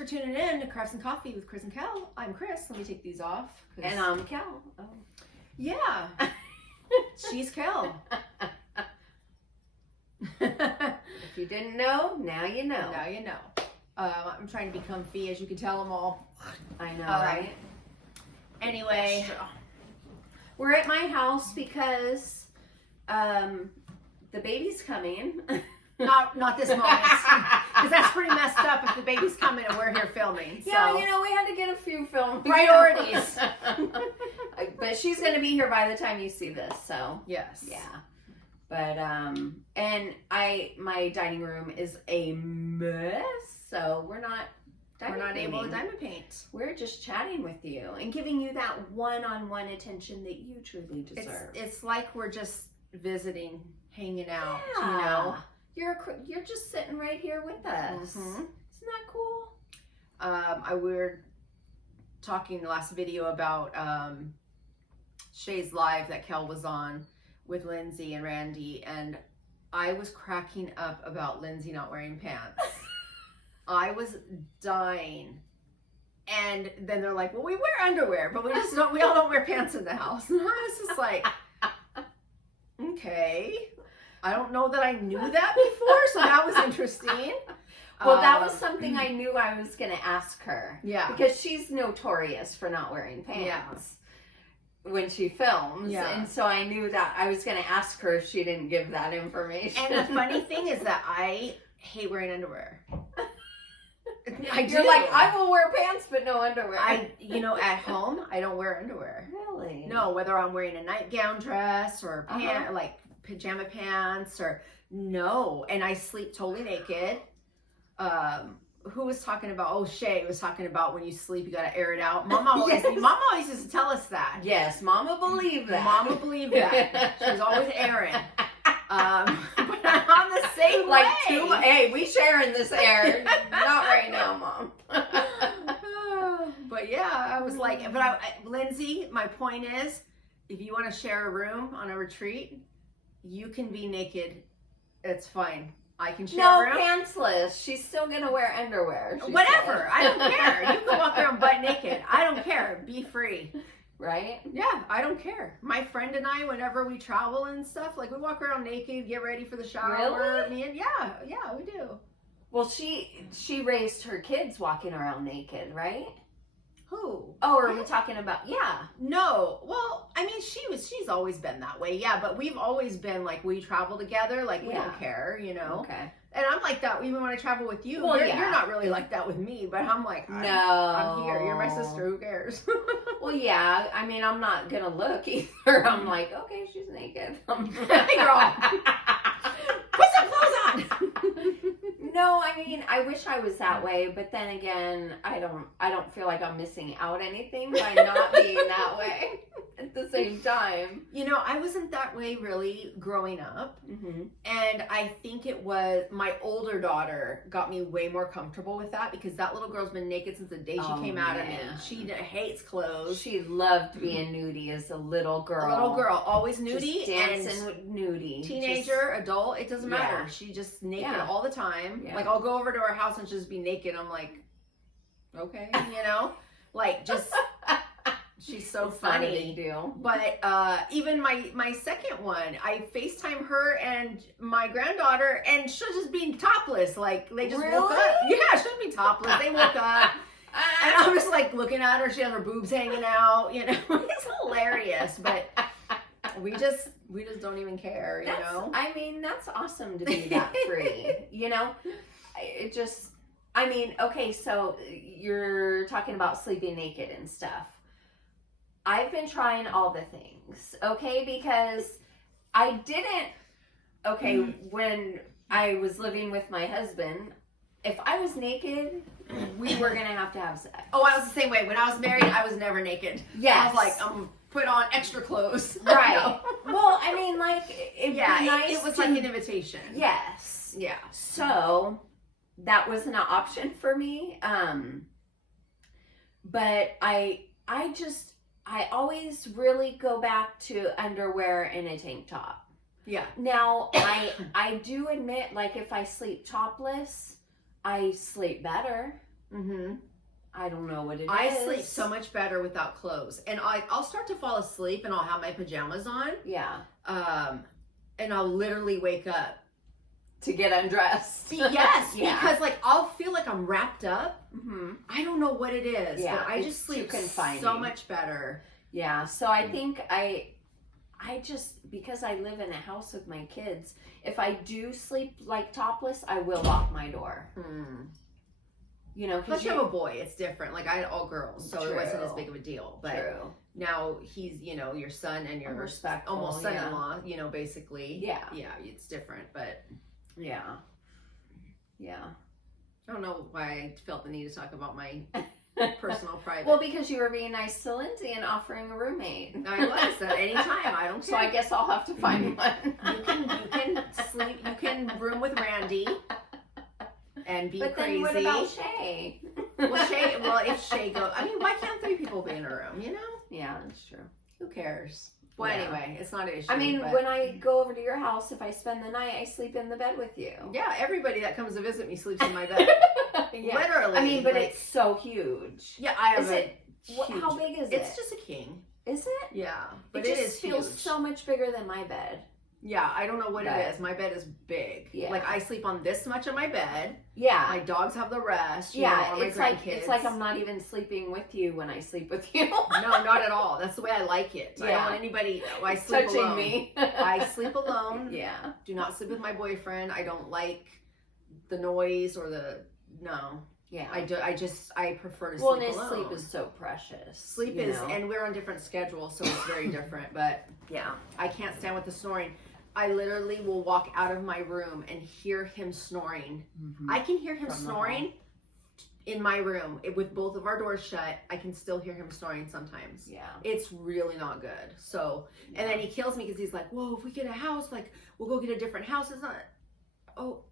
for tuning in to Crafts and Coffee with Kris and Kel. I'm Kris. Let me take these off. And I'm Kel. Oh. Yeah. She's Kel. If you didn't know, now you know. Now you know. I'm trying to be comfy, as you can tell them all. I know, right? Anyway. We're at my house because the baby's coming. Not this moment. Because that's pretty messed up if the baby's coming and we're here filming. So. Yeah, you know, we had to get a few film priorities. But she's going to be here by the time you see this, so. Yes. Yeah. But, and my dining room is a mess, so we're not able to diamond paint. We're just chatting with you and giving you that one-on-one attention that you truly deserve. It's like we're just visiting, hanging out, yeah. you know. You're just sitting right here with us. Mm-hmm. Isn't that cool? We were talking in the last video about Shay's live that Kel was on with Lindsay and Randy, and I was cracking up about Lindsay not wearing pants. I was dying. And then they're like, well, we wear underwear, but we all don't wear pants in the house. And I was just like, okay. I don't know that I knew that before, so that was interesting. Well, that was something I knew I was going to ask her. Yeah. Because she's notorious for not wearing pants when she films. Yeah. And so I knew that I was going to ask her if she didn't give that information. And the funny thing is that I hate wearing underwear. I do. You're like, I will wear pants, but no underwear. At home, I don't wear underwear. Really? No, whether I'm wearing a nightgown dress or like pajama pants or no. And I sleep totally naked. Who was talking about? Oh, Shay was talking about when you sleep, you got to air it out. Mama always used to tell us that. Yes, Mama believed that. Mama believed that. She was always airing. But I'm the same way. Hey, we sharing this air. Not right now, Mom. But yeah, I was like, Lindsay, my point is, if you want to share a room on a retreat, you can be naked. It's fine. I can share a room. No, pantsless. She's still going to wear underwear. Whatever. I don't care. You can walk around butt naked. I don't care. Be free. Right? Yeah, I don't care. My friend and I, whenever we travel and stuff, like we walk around naked, get ready for the shower. Really? Yeah, we do. Well, she raised her kids walking around naked, right? Who? Oh, are we talking about? Yeah. No. Well, I mean, she's always been that way. Yeah, but we've always been like, we travel together, like we don't care, you know. Okay. And I'm like that even when I travel with you. Well, you're not really like that with me, but I'm like, no, I'm here. You're my sister. Who cares? Well, yeah. I mean, I'm not gonna look either. I'm like, okay, she's naked. Hey, girl, put some clothes on. No, I mean, I wish I was that way, but then again, I don't feel like I'm missing out anything by not being that way at the same time. You know, I wasn't that way really growing up. Mm-hmm. And I think it was my older daughter got me way more comfortable with that because that little girl's been naked since the day she came out of me. She hates clothes. She loved being nudie as a little girl. Always nudie. Just dancing with nudie. Teenager, adult, it doesn't matter. She just naked all the time. Yeah. Like I'll go over to her house and she'll just be naked. I'm like, okay, you know, like just she's so funny. But even my second one, I FaceTime her and my granddaughter, and she'll just be topless. Like they just woke up. Yeah, she'll be topless. They woke up, and I'm just like looking at her. She has her boobs hanging out. You know, it's hilarious. But we just don't even care. You know. I mean, that's awesome to be that free. You know, it just. I mean, okay, so you're talking about sleeping naked and stuff. I've been trying all the things, okay? Because I didn't, when I was living with my husband, if I was naked, we were going to have sex. Oh, I was the same way. When I was married, I was never naked. Yes. I was like, put on extra clothes. Right. Well, I mean, like, it was like an invitation. Yes. Yeah. So that wasn't an option for me. But I always really go back to underwear and a tank top. Yeah. Now, I do admit, like, if I sleep topless, I sleep better. Mm-hmm. I don't know what it is. I sleep so much better without clothes. And I'll start to fall asleep and I'll have my pajamas on. Yeah. And I'll literally wake up. To get undressed. Yes, Yeah. because like I'll feel like I'm wrapped up. Mm-hmm. I don't know what it is, Yeah, but I it's just sleep too confining. so much better. Yeah, so I think I just, because I live in a house with my kids, if I do sleep like topless, I will lock my door. You know, Plus you have a boy, it's different. Like I had all girls, so it wasn't as True. big of a deal. But True. now he's, you know, your son and your Respectful, almost son-in-law, you know, basically. Yeah. Yeah, it's different, but Yeah. Yeah. I don't know why I felt the need to talk about my personal private. Well, because you were being nice to Lindsay and offering a roommate. I was at any time. I don't care. So I guess I'll have to find one. You can sleep. You can room with Randy and be but crazy. then what about Shay? Well, if Shay goes, I mean, why can't 3 people be in a room? You know, Yeah, that's true. who cares? Well, Yeah. anyway, it's not an issue. I mean, but- when I go over to your house, if I spend the night, I sleep in the bed with you. yeah, everybody that comes to visit me sleeps in my bed. Yeah. Literally. I mean, but like, it's so huge. yeah, I have Is a it? huge, How big is it? It's just a king. Is it? Yeah, but it it just is feels huge. so much bigger than my bed. Yeah, I don't know what But- it is. My bed is big. Yeah. Like I sleep on this much of my bed. Yeah. My dogs have the rest. You know, Yeah, all my it's like grandkids. I'm not even sleeping with you when I sleep with you. No, not at all. That's the way I like it. I don't Yeah. want anybody. I sleep Touching alone. me. I sleep alone. Yeah. Do not sleep with my boyfriend. I don't like the noise or the no. Yeah. I prefer to Well, sleep and his alone. sleep is so precious. Sleep you is, know? and we're on different schedules, so it's very different. But yeah, I can't stand with the snoring. I literally will walk out of my room and hear him snoring. Mhm. I can hear him From the snoring in my room with both of our doors shut. I can still hear him snoring sometimes. Yeah. It's really not good. So, and then he kills me because he's like, "Whoa, if we get a house, like we'll go get a different house." It's not. Oh,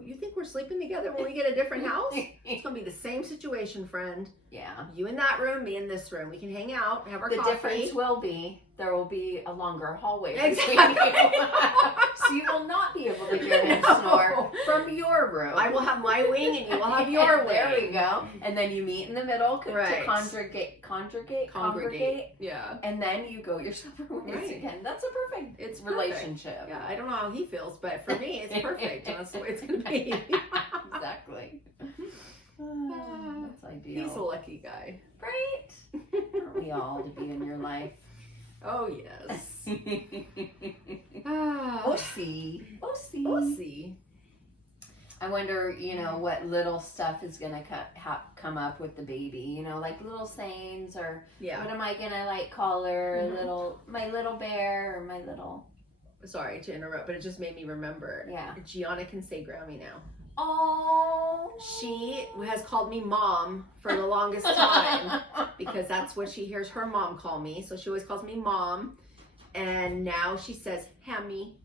you think we're sleeping together when we get a different house? It's gonna be the same situation, friend. Yeah. You in that room, me in this room. We can hang out, have our The coffee. difference will be there will be a longer hallway Exactly. between you. So you will not be able to hear him No. snore from your room. I will have my wing, and you will have your wing. There we go. And then you meet in the middle to Right. congregate. Yeah, And then you go your separate ways Right. again. That's a perfect it's perfect. relationship. Yeah, I don't know how he feels, but for me, it's perfect. And that's the way it's gonna be. Exactly. That's ideal. He's a lucky guy. Right? Aren't we all to be in your life? Oh yes. We'll see. We'll see. We'll see. I wonder, you know, what little stuff is gonna come up with the baby. You know, like little sayings, or Yeah. what am I gonna like call her? Mhm. My little bear, or my little. Sorry to interrupt, but it just made me remember. Yeah. Gianna can say Grammy now. Oh. She has called me mom for the longest time because that's what she hears her mom call me. So she always calls me mom. And now she says Hammy.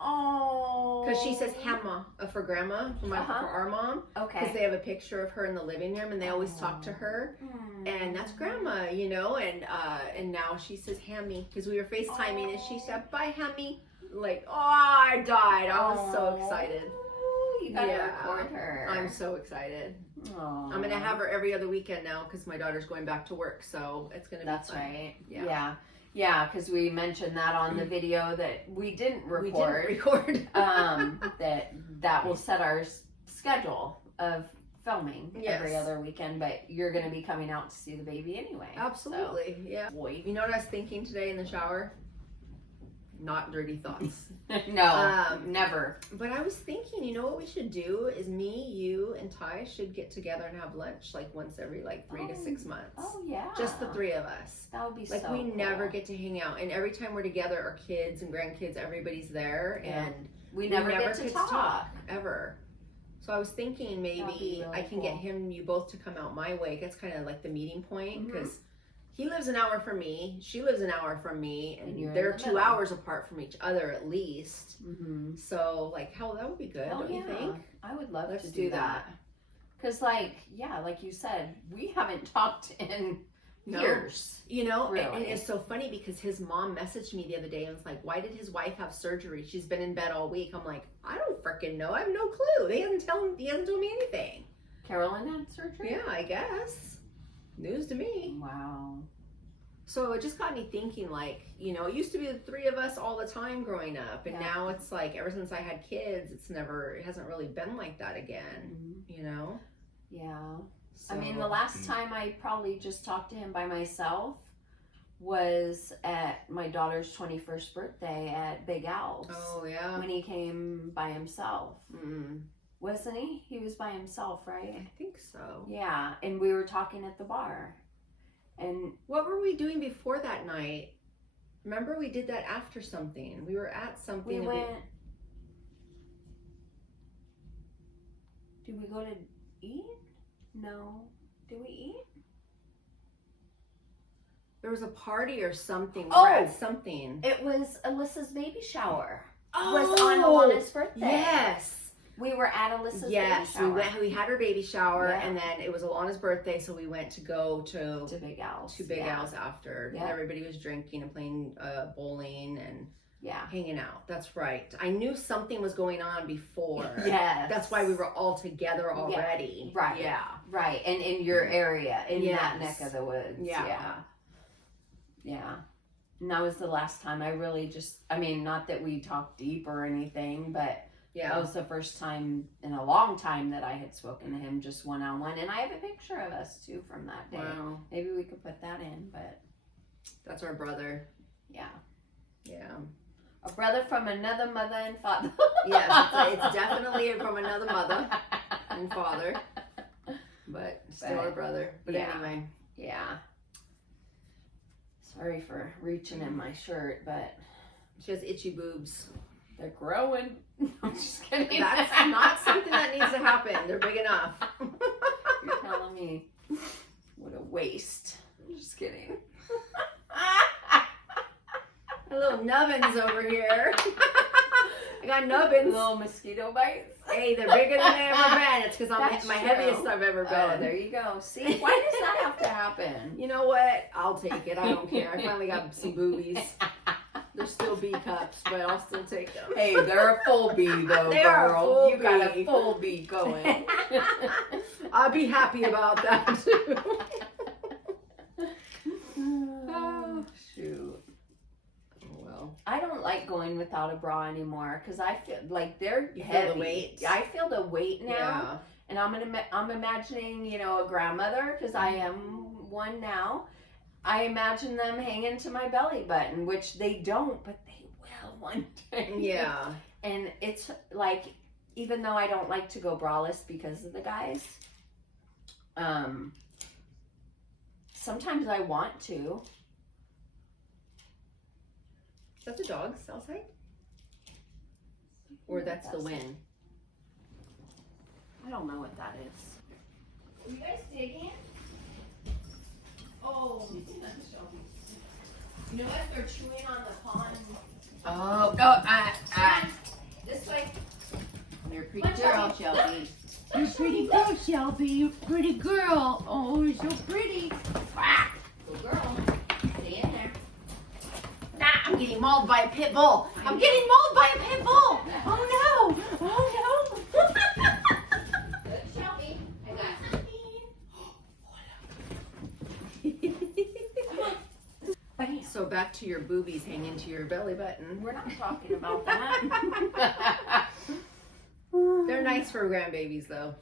Oh. Because she says Hamma for grandma, for our mom. Because Okay. they have a picture of her in the living room and they always talk to her. And that's grandma, you know. And now she says Hammy because we were FaceTiming and she said, bye, Hammy. Like, oh, I died. I was so excited. You gotta Yeah. record her. I'm so excited. Aw. I'm gonna have her every other weekend now because my daughter's going back to work, so it's gonna be That's fun. right. Yeah. Yeah, because we mentioned that on the video that we didn't record. We didn't record. that will set our schedule of filming every Yes. other weekend, but you're going to be coming out to see the baby anyway. Absolutely, yeah. Boy. You know what I was thinking today in the shower? Not dirty thoughts. No, never. But I was thinking, you know what we should do is me, you, and Ty should get together and have lunch like once every like 3 to 6 months. Oh, yeah. Just the 3 of us. That would be Like so we cool. never get to hang out, and every time we're together, our kids and grandkids, everybody's there, Yeah. and We never get to talk. ever. So I was thinking maybe That'd be really I can get cool. you both to come out my way. That's kind of like the meeting point Mhm. because he lives an hour from me, she lives an hour from me, And you're and they're in the 2 middle. hours apart from each other at least. Mm-hmm. So like, hell, that would be good, Oh, don't you think? I would love Let's to do that. Because, like you said, we haven't talked in No. years. You know, and Really? it's so funny because his mom messaged me the other day and was like, why did his wife have surgery? She's been in bed all week. I'm like, I don't freaking know. I have no clue. He hasn't told me anything. Carolyn had surgery? Yeah, I guess. News to me. Wow. So it just got me thinking, like, you know, it used to be the three of us all the time growing up, and now it's like ever since I had kids, it hasn't really been like that again, you know? Yeah. So, I mean, the last time I probably just talked to him by myself was at my daughter's 21st birthday at Big Al's. Oh, yeah. When he came by himself. Mm. Wasn't he? He was by himself, right? I think so. Yeah, and we were talking at the bar. And what were we doing before that night? Remember, we did that after something. We were at something. we went... Did we go to eat? No. Did we eat? There was a party or something. We Oh! were at something. It was Alyssa's baby shower. Oh! Was on Alana's birthday. Yes. We were at Alyssa's baby Yes, shower. we had her baby shower, Yeah. and then it was Alana's birthday, so we went to go to Big Al's. Big Al's after. Yeah. And everybody was drinking and playing bowling and Yeah. hanging out. That's right. I knew something was going on before. Yes. That's why we were all together already. Right. Yeah. Right. And in your area, in that Yes. neck of the woods. Yeah. Yeah. Yeah. And that was the last time I really just, I mean, not that we talked deep or anything, but Yeah. that was the first time in a long time that I had spoken to him just one-on-one. And I have a picture of us too from that day. Wow. Maybe we could put that in, but That's our brother. yeah. Yeah. A brother from another mother and father. Yes, it's definitely from another mother and father, but still our brother. But yeah. anyway. Yeah. Sorry for reaching in my shirt, but She has itchy boobs. they're growing. I'm just kidding. That's not something that needs to happen. They're big enough. You're telling me what a waste. I'm just kidding. A little nubbins over here. I got nubbins. Little mosquito bites. Hey, they're bigger than they ever been. It's because I'm That's my true. heaviest I've ever been. Oh, there you go. See, why does that have to happen? You know what? I'll take it. I don't care. I finally got some boobies. They're still B cups, but I'll still take them. Hey, they're a full B though, They are a girl. full You got B. a full B going. I'll be happy about that too. Oh, shoot. Well, I don't like going without a bra anymore because I feel like they're You feel heavy. the weight? I feel the weight now, yeah. and I'm imagining, you know, a grandmother because I am one now. I imagine them hanging to my belly button, which they don't, but they will one day. Yeah. And it's like, even though I don't like to go braless because of the guys, sometimes I want to. Is that the dogs outside? Or that's the wind? I don't know what that is. Are you guys digging? Oh, you know what? They're chewing on the pond. Oh, This way. You're a pretty Punch girl, out. Shelby. You're a pretty girl, Shelby. You're a pretty girl. Oh, you're so pretty. Good girl. Stay in there. Nah, I'm getting mauled by a pit bull. I'm getting mauled by a pit bull. Oh no! Oh Good, Shelby. I got no! So back to your boobies hanging to your belly button. We're not talking about that. They're nice for grandbabies, though.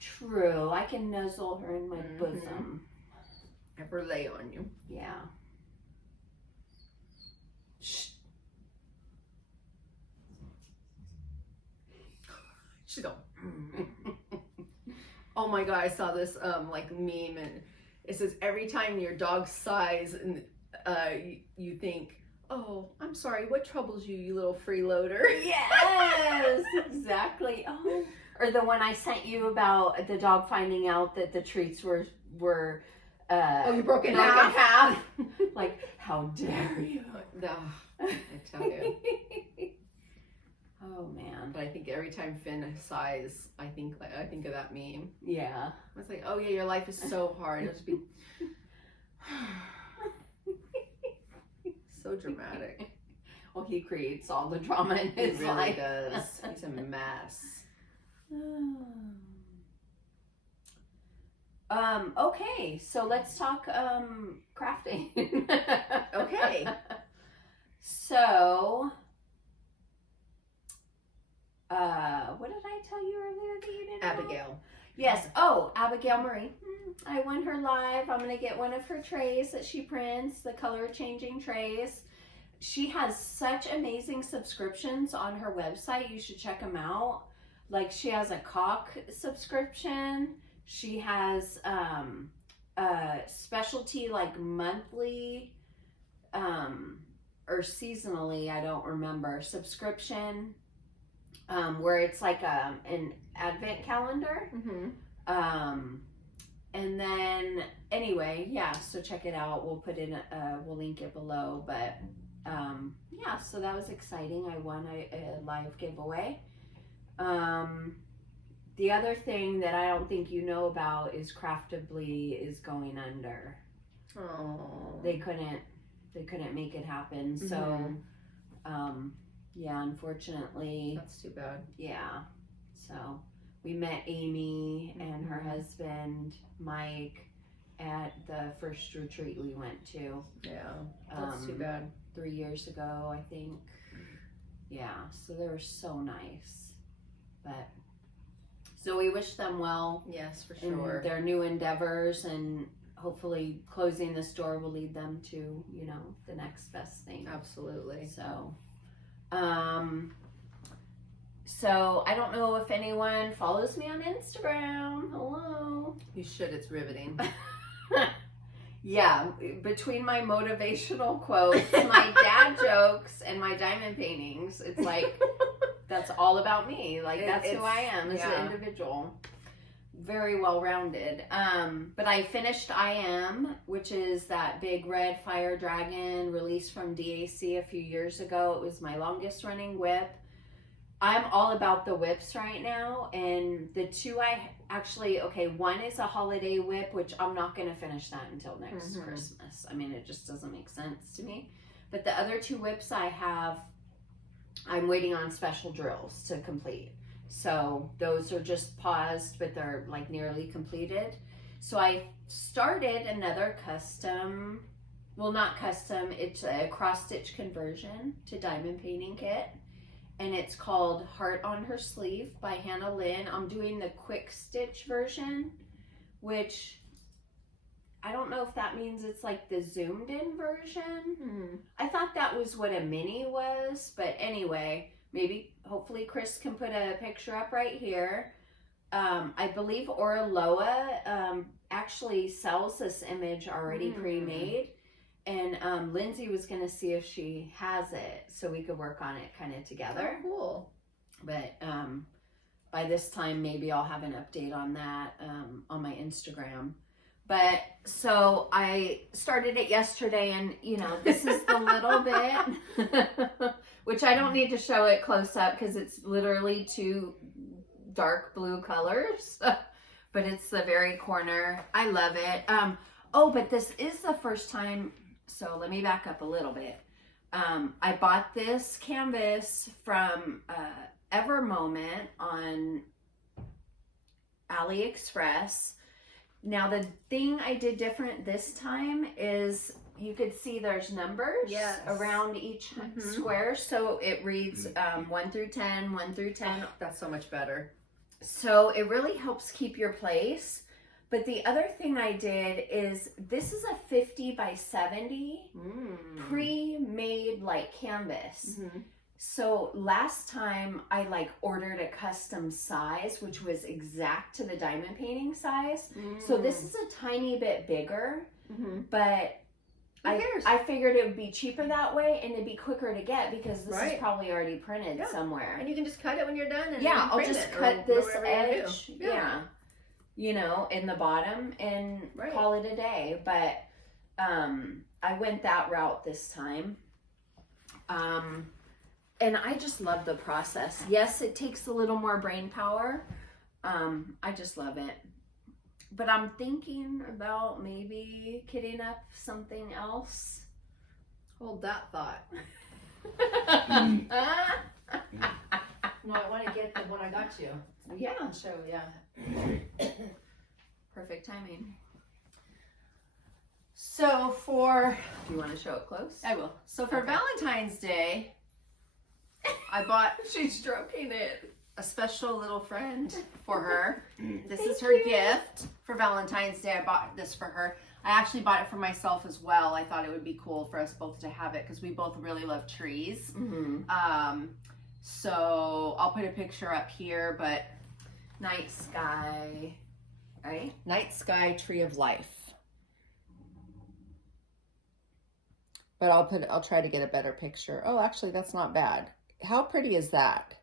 True. I can nuzzle her in my Mhm. bosom. Ever lay on you. Yeah. Shh. She's all. Oh my god! I saw this like meme, and it says every time your dog sighs, and you think, "Oh, I'm sorry. What troubles you, you little freeloader?" Yes, exactly. Oh, or the one I sent you about the dog finding out that the treats were Oh, you broke it in broken half. Like, how dare you? I tell you. Oh man. But I think every time Finn sighs, I think of that meme. Yeah. I was like, oh yeah, your life is so hard. It'll just be so dramatic. Well, he creates all the drama in He his really life. does. He's a mess. Okay, so let's talk crafting. Okay. So, what did I tell you earlier that you didn't know? Abigail. Yes. Oh, Abigail Marie. I won her live. I'm gonna get one of her trays that she prints, the color changing trays. She has such amazing subscriptions on her website. You should check them out. Like she has a cock subscription. She has a specialty like monthly or seasonally, I don't remember, subscription where it's like an advent calendar. And then anyway, yeah, so check it out. We'll put in we'll link it below, but yeah, so that was exciting. I won a live giveaway. The other thing that I don't think you know about is Craftably is going under. Oh. They couldn't make it happen. So yeah, unfortunately. That's too bad. Yeah. So we met Amy and her husband Mike at the first retreat we went to. Yeah. That's too bad. 3 years ago, I think. Yeah, so they were so nice. But so we wish them well. Yes, for in sure. their new endeavors, and hopefully closing the store will lead them to, you know, the next best thing. Absolutely. So I don't know if anyone follows me on Instagram. Hello. You should. It's riveting. Yeah, between my motivational quotes, my dad jokes, and my diamond paintings, it's like that's all about me. Like that's who I am as an individual. Very well rounded. But I finished I Am, which is that big red fire dragon released from DAC a few years ago. It was my longest running whip. I'm all about the whips right now, and the two one is a holiday whip, which I'm not going to finish that until next Christmas. I mean, it just doesn't make sense to me. But the other two whips I have, I'm waiting on special drills to complete. So those are just paused, but they're like nearly completed. So I started another custom, well, not custom, it's a cross stitch conversion to diamond painting kit. And it's called Heart on Her Sleeve by Hannah Lynn. I'm doing the quick stitch version, which I don't know if that means it's like the zoomed in version. I thought that was what a mini was, but anyway, maybe hopefully Kris can put a picture up right here. I believe Oraloa actually sells this image already pre-made. And Lindsay was going to see if she has it so we could work on it kind of together. Oh, cool. But by this time, maybe I'll have an update on that on my Instagram. But so I started it yesterday, and you know, this is the little bit, which I don't need to show it close up because it's literally two dark blue colors, but it's the very corner. I love it. Oh, but this is the first time. So let me back up a little bit. I bought this canvas from Ever Moment on AliExpress. Now the thing I did different this time is you could see there's numbers around each square. So it reads 1 through 10, 1 through 10. Oh, that's so much better. So it really helps keep your place. But the other thing I did is this is a 50 by 70 pre-made like canvas. So last time I like ordered a custom size, which was exact to the diamond painting size. So this is a tiny bit bigger, but I figured it would be cheaper that way and it'd be quicker to get because this is probably already printed somewhere. And you can just cut it when you're done. And I'll just cut this edge. Yeah. You know, in the bottom and call it a day. But I went that route this time. And I just love the process. Yes, it takes a little more brain power. I just love it. But I'm thinking about maybe kitting up something else. Hold that thought. No, I want to get the one I got you. Yeah. Show, yeah. Perfect timing. So for, Do you want to show it close? I will. So for Okay. Valentine's Day, I bought She's stroking it. a special little friend for her. This is Thank her you. gift for Valentine's Day. I bought this for her. I actually bought it for myself as well. I thought it would be cool for us both to have it because we both really love trees. Mm-hmm. So I'll put a picture up here, but Night sky, right? Night Sky Tree of Life. But I'll try to get a better picture. Oh, actually that's not bad. How pretty is that?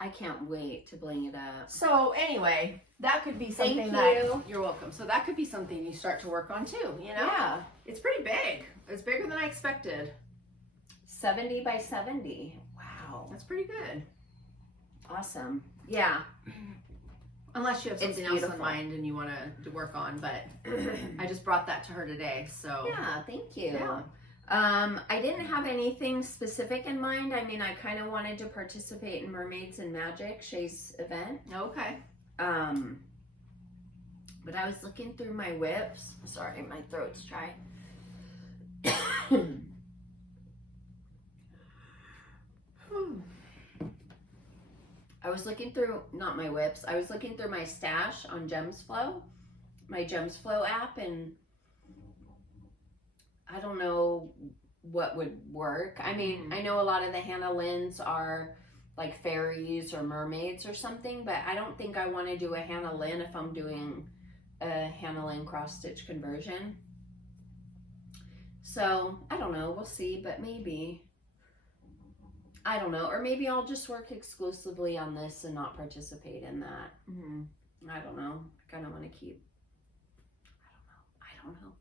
I can't wait to bling it up. So anyway, that could be Thank something you. you're welcome. So that could be something you start to work on too, you know? Yeah. It's pretty big. It's bigger than I expected. 70 by 70. Wow. That's pretty good. Awesome. Yeah. Unless you have It's something else in beautiful. mind and you want to work on, but I just brought that to her today, so. Yeah, thank you. Yeah. I didn't have anything specific in mind. I mean, I kind of wanted to participate in Mermaids and Magic, Shay's event. Okay. But I was looking through my whips. Sorry, my throat's dry. I was looking through, not my whips, I was looking through my stash on GemsFlow, my GemsFlow app, and I don't know what would work. I mean, I know a lot of the Hannah Lynn's are like fairies or mermaids or something, but I don't think I want to do a Hannah Lynn if I'm doing a Hannah Lynn cross stitch conversion. So I don't know, we'll see, but maybe, I don't know, or maybe I'll just work exclusively on this and not participate in that. Mm-hmm. I don't know. I kind of want to keep, I don't know.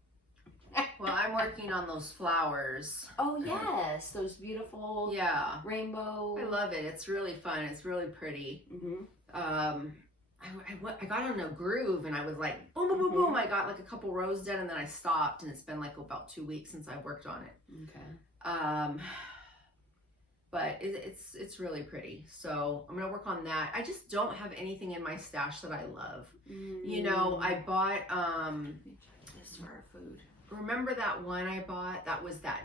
Well, I'm working on those flowers. Oh yes, those beautiful Yeah. rainbow. I love it. It's really fun. It's really pretty. Mm-hmm. I got on a groove and I was like, boom, boom, boom, boom. I got like a couple rows done and then I stopped, and it's been like about 2 weeks since I worked on it. Okay. But it's really pretty. So I'm gonna work on that. I just don't have anything in my stash that I love. You know, I bought Let me check this for our food. remember that one I bought that was that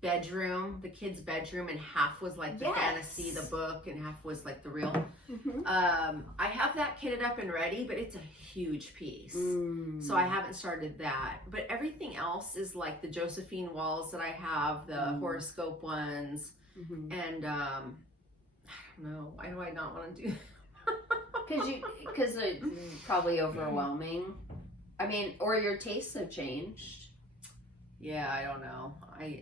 bedroom, the kids' bedroom, and half was like the Yes. fantasy, the book, and half was like the real. Mm-hmm. I have that kitted up and ready, but it's a huge piece. So I haven't started that. But everything else is like the Josephine walls that I have, the horoscope ones, and I don't know. Why do I not want to do Because it's probably overwhelming. I mean, or your tastes have changed. Yeah, I don't know.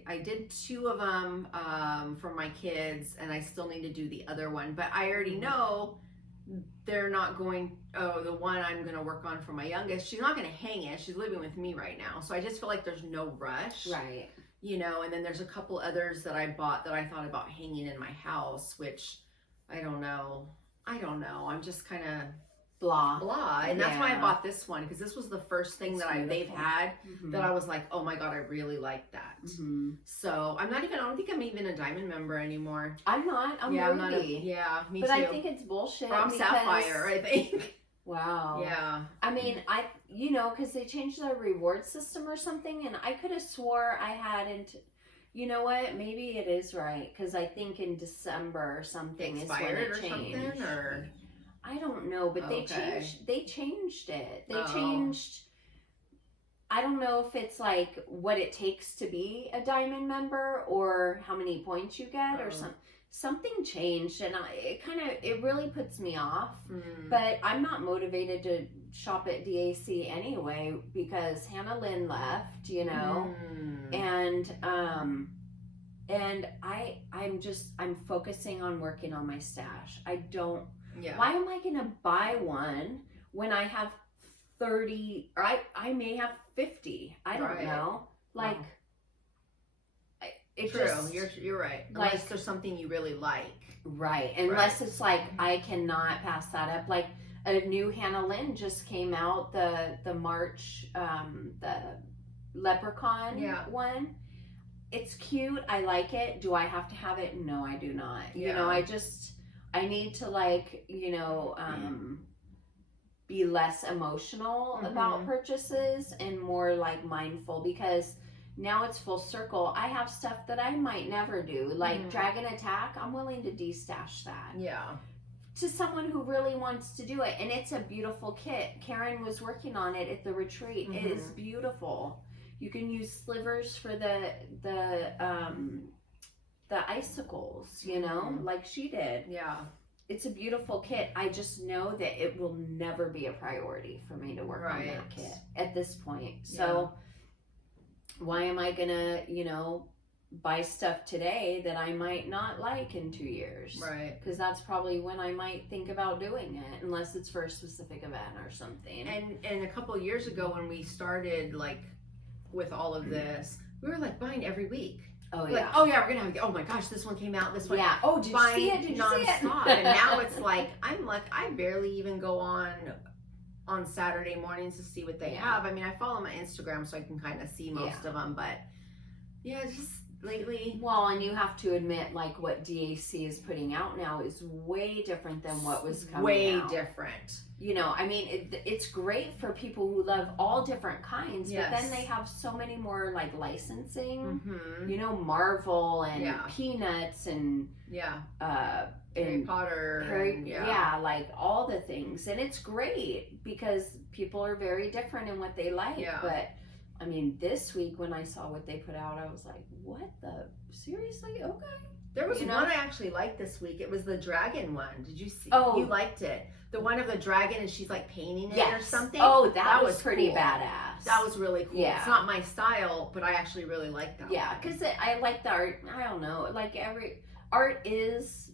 I did 2 of them for my kids, and I still need to do the other one. But I already know they're not going, the one I'm going to work on for my youngest, she's not going to hang it. She's living with me right now. So I just feel like there's no rush. Right. You know, and then there's a couple others that I bought that I thought about hanging in my house, which I don't know. I'm just kind of Blah. blah. And that's why I Yeah. bought this one, because this was the first thing It's that they've beautiful. had Mm-hmm. that I was like, oh my God, I really like that. Mm-hmm. So I don't think I'm even a diamond member anymore. I'm not. I'm yeah, Ruby. me But too. I think it's bullshit. or I'm because- Sapphire, I think. Wow. Yeah. I mean, because they changed the reward system or something, and I could have swore I hadn't. You know what? Maybe it is right, because I think in December or something is when Expired it or changed. something, or I don't know, but Okay. they changed it. They Oh. changed. I don't know if it's like what it takes to be a diamond member or how many points you get or Oh. something changed, and it really puts me off. Hmm. But I'm not motivated to shop at DAC anyway because Hannah Lynn left, you know, Hmm. and I'm focusing on working on my stash. I don't. Yeah. Why am I gonna buy one when I have 30? Or I may have 50. I don't Right. know. Like, Wow. it True. just You're right. like- Unless there's something you really like. right. Unless it's like I cannot pass that up. Like a new Hannah Lynn just came out, the March, the leprechaun Yeah. one. It's cute. I like it. Do I have to have it? No, I do not. You Yeah. know, I need to, like, you know, be less emotional about purchases and more like mindful, because now it's full circle. I have stuff that I might never do, like Dragon Attack. I'm willing to destash that. Yeah. To someone who really wants to do it. And it's a beautiful kit. Karen was working on it at the retreat. It is beautiful. You can use slivers for the icicles, you know, like she did. Yeah. It's a beautiful kit. I just know that it will never be a priority for me to work on that kit at this point. So why am I gonna, you know, buy stuff today that I might not like in 2 years? Right. Because that's probably when I might think about doing it, unless it's for a specific event or something. And a couple of years ago when we started like with all of this, we were like buying every week. Oh like, yeah. oh yeah, we're gonna have. Oh my gosh, this one came out. This one. Yeah. Oh, did you see it? Did you see it? Nonstop. And now it's like I barely even go on Saturday mornings to see what they have. I mean, I follow my Instagram so I can kind of see most of them, but yeah, just lately. Well, and you have to admit, like what DAC is putting out now is way different than what was coming out. Way different. You know, I mean, it's great for people who love all different kinds, but then they have so many more like licensing. You know, Marvel and Peanuts and Harry Potter. Like all the things, and it's great because people are very different in what they like. Yeah. But I mean, this week when I saw what they put out, I was like, "What the? Seriously? Okay." There was one I actually liked this week. It was the dragon one. Did you see? Oh, you liked it. The one of the dragon and she's like painting it or something. Oh, that was pretty cool. badass. That was really cool. Yeah. It's not my style, but I actually really liked that. Yeah, because I like the art. I don't know. Like every art is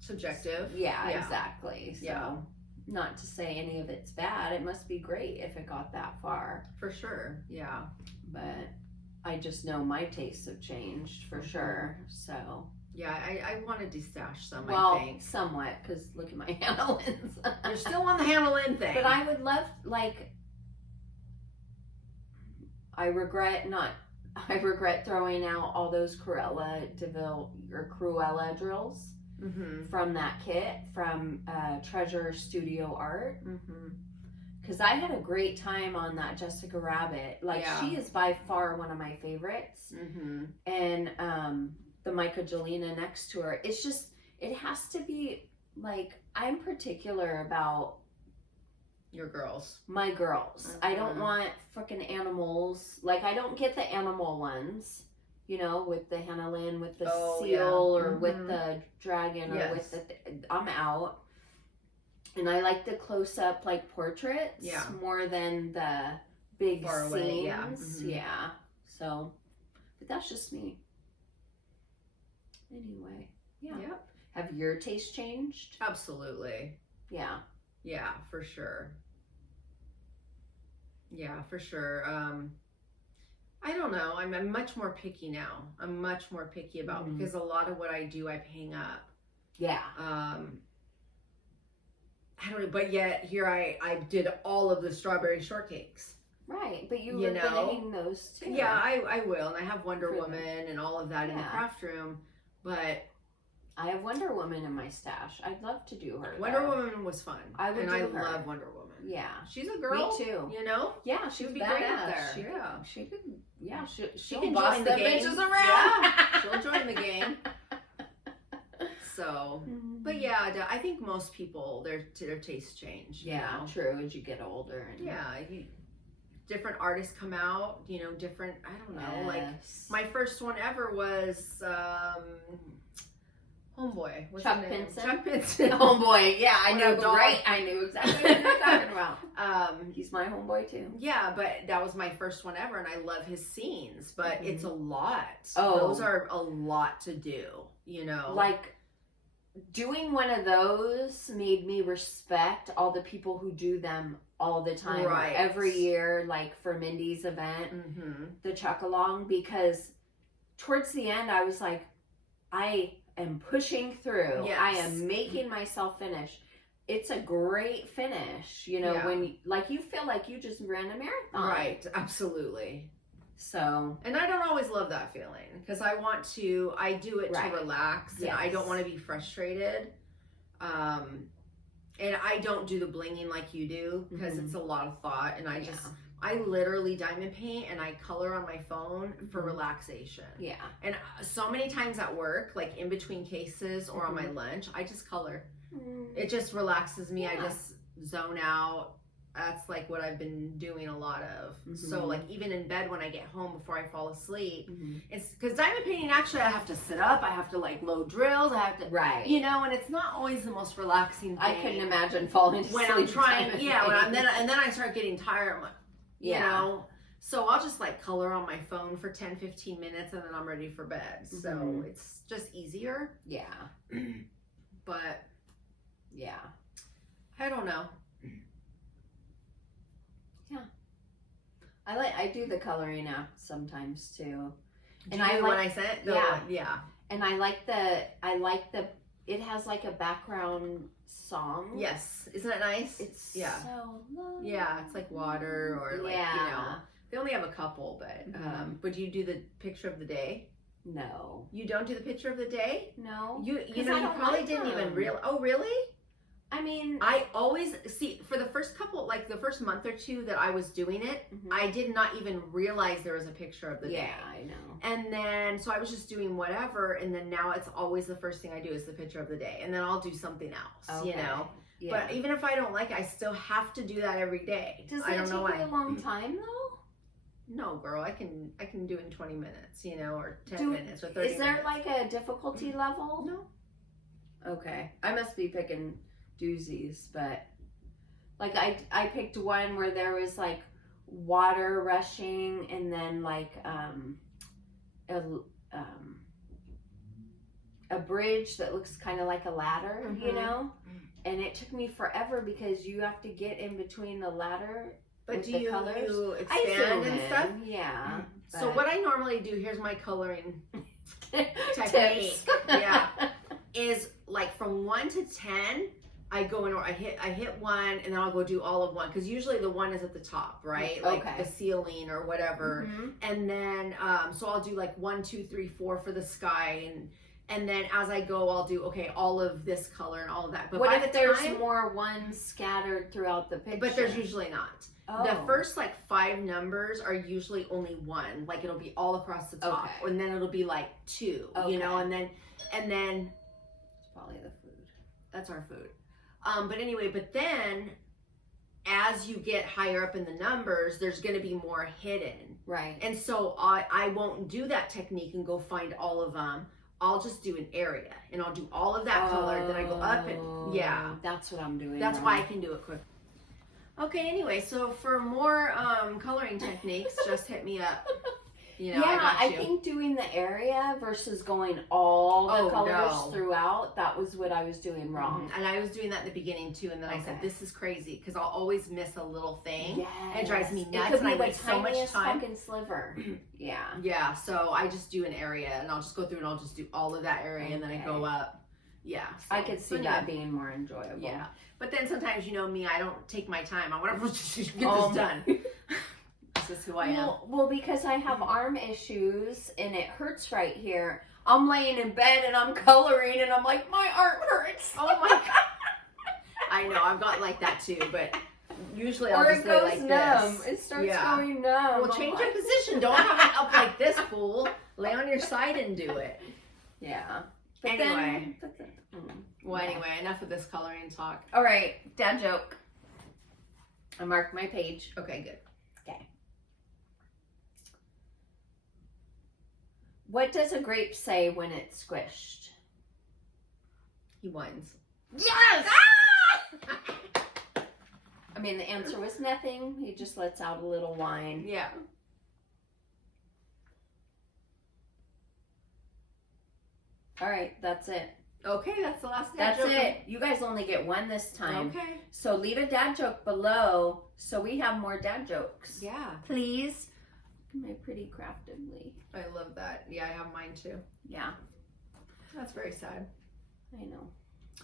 subjective. Yeah, exactly. So yeah. Not to say any of it's bad. It must be great if it got that far. For sure. Yeah. But I just know my tastes have changed for sure. So yeah, I wanted to stash some, well, I think. Somewhat, because look at my Hannah Lynn's. You're still on the Hannah Lynn thing. But I would love, like, I regret throwing out all those Cruella drills from that kit from Treasure Studio Art. Because I had a great time on that Jessica Rabbit. Like, she is by far one of my favorites. And the Michaelgelina next to her. It's just, it has to be, like, I'm particular about your girls. My girls. I don't want freaking animals. Like, I don't get the animal ones, you know, with the Hannah Lynn, with the seal, or with the dragon, or with the, I'm out. And I like the close-up, like, portraits more than the big far scenes. Away, yeah. So, but that's just me. Anyway, Yep. Have your taste changed? Absolutely. Yeah. Yeah, for sure. Yeah, for sure. I don't know. I'm much more picky now. I'm much more picky about because a lot of what I do, I hang up. Yeah. I don't know, but yet here I did all of the strawberry shortcakes. Right, but you were gonna hang those too. Yeah, I will, and I have Wonder Woman and all of that in the craft room. But I have Wonder Woman in my stash. I'd love to do her. Wonder Woman was fun. I would. And do I her. love Wonder Woman. Yeah, she's a girl. Me too. You know. Yeah, she would be badass. great up there. She could. Yeah, she can boss join the game. bitches around. Yeah, she'll join the game. So, but yeah, I think most people their tastes change. Yeah, you know? true. As you get older. And different artists come out. You know, different. I don't know. Like my first one ever was. Homeboy. What's Chuck his name? Pinson. Chuck Pinson. Homeboy. Yeah, I know. Right. I knew exactly what you were talking about. He's my homeboy too. Yeah, but that was my first one ever, and I love his scenes. But it's a lot. Oh, those are a lot to do. You know, like doing one of those made me respect all the people who do them all the time, right? Every year, like for Mindy's event, the Chuck Along, because towards the end, I was like, I am pushing through. Yes. I am making myself finish. It's a great finish, you know, when you feel like you just ran a marathon. Right, absolutely. So, and I don't always love that feeling because I do it to relax and I don't want to be frustrated. And I don't do the blinging like you do because Mhm. it's a lot of thought. And I Yeah. I literally diamond paint and I color on my phone for Mhm. relaxation. Yeah. And so many times at work, like in between cases or on my lunch, I just color. It just relaxes me. I Yeah. just zone out. That's like what I've been doing a lot of. So Mhm. like even in bed when I get home before I fall asleep, Mhm. it's because diamond painting actually I have to sit up, I have to like load drills, I have to, Right. you know, and it's not always the most relaxing thing. I couldn't imagine falling asleep. When I'm trying, diamond yeah, when I'm painting. and then I start getting tired, I'm like, you Yeah. know. So I'll just like color on my phone for 10, 15 minutes and then I'm ready for bed. So Mhm. it's just easier. Yeah. But Yeah. I don't know. I do the coloring app sometimes too. And And I I like- when I sent the yeah. yeah. And I like the it has like a background song. Yes. Isn't that nice? It's Yeah. so lovely. Yeah, it's like water or like, yeah. you know. They only have a couple, but do you do the picture of the day? No. You don't do the picture of the day? No. You 'Cause know I you don't probably like didn't even them. realize. Oh, really? I mean, I always see for the first couple, like the first month or two that I was doing it, Mhm. I did not even realize there was a picture of the day. yeah, I know. And then, so I was just doing whatever, and then now it's always the first thing I do is the picture of the day, and then I'll do something else, you Okay. know. Yeah. But even if I don't like it, I still have to do that every day. Does I it don't take know you why. a long time though? No, girl, I can do it in 20 minutes, you know, or 10 Do- minutes or 30 Is there minutes. like a difficulty level? No. Okay. I must be picking doozies, but like I picked one where there was like water rushing and then like a bridge that looks kind of like a ladder, you Mhm. know? And it took me forever because you have to get in between the ladder. But with do the you, colors? you I expand zoom and in, stuff? yeah. So what I normally do, here's my coloring Tips. technique. Yeah. Is like from 1 to 10, I go in or I hit 1 and then I'll go do all of 1 because usually the 1 is at the top, right? Like Okay. the ceiling or whatever. Mhm. And then so I'll do like 1, 2, 3, 4 for the sky and then as I go I'll do all of this color and all of that. But What by if the there's time, more ones scattered throughout the picture? but there's usually not. Oh. The first like 5 numbers are usually only 1. Like it'll be all across the top, Okay. and then it'll be like 2. Okay. You know, and then It's probably the food. that's our food. But anyway, but then as you get higher up in the numbers, there's going to be more hidden, Right. and so I won't do that technique and go find all of them. I'll just do an area, and I'll do all of that color. Then I go up and yeah. That's what I'm doing. That's wrong. why I can do it quick. Okay, anyway, so for more coloring techniques, just hit me up. You know, yeah, I I got you. think doing the area versus going all the Oh, colors no. throughout, that was what I was doing wrong. And I was doing that in the beginning too, and then I said, Okay. this is crazy, because I'll always miss a little thing. Yes. It drives me It nuts, could and be I the waste so much tiniest time. fucking sliver. Yeah. Yeah, so I just do an area, and I'll just go through and I'll just do all of that area, and then I go Okay. up. Yeah. So, I could see so that anyway. being more enjoyable. Yeah. But then sometimes, you know me, I don't take my time. I want to just get Oh this done. This is who I am. Well, because I have arm issues and it hurts right here. I'm laying in bed and I'm coloring and I'm like, my arm hurts. Oh my God. I know, I've got like that too, but usually I'll Or just it lay goes like numb. this. It starts Yeah. going numb. Well, I'm change like- your position. Don't have it up like this, fool. Lay on your side and do it. Yeah. But Anyway. Well, Okay. anyway, enough of this coloring talk. All right, dad joke. I marked my page. Okay, good. Okay. What does a grape say when it's squished? He whines. Yes! I mean, the answer was nothing. He just lets out a little whine. Yeah. All right, that's it. Okay, that's the last dad That's joke. it. You guys only get one this time. Okay. So leave a dad joke below so we have more dad jokes. Yeah. Please. My pretty craftively. I love that. Yeah, I have mine too. Yeah, That's very sad. I know.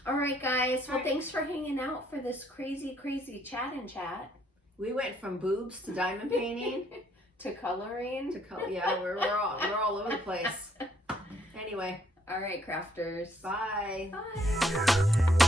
All right, guys. Well, All right. thanks for hanging out for this crazy, crazy chat and chat. We went from boobs to diamond painting To coloring. to color. Yeah, we're all over the place. Anyway, All right, crafters. bye. Bye.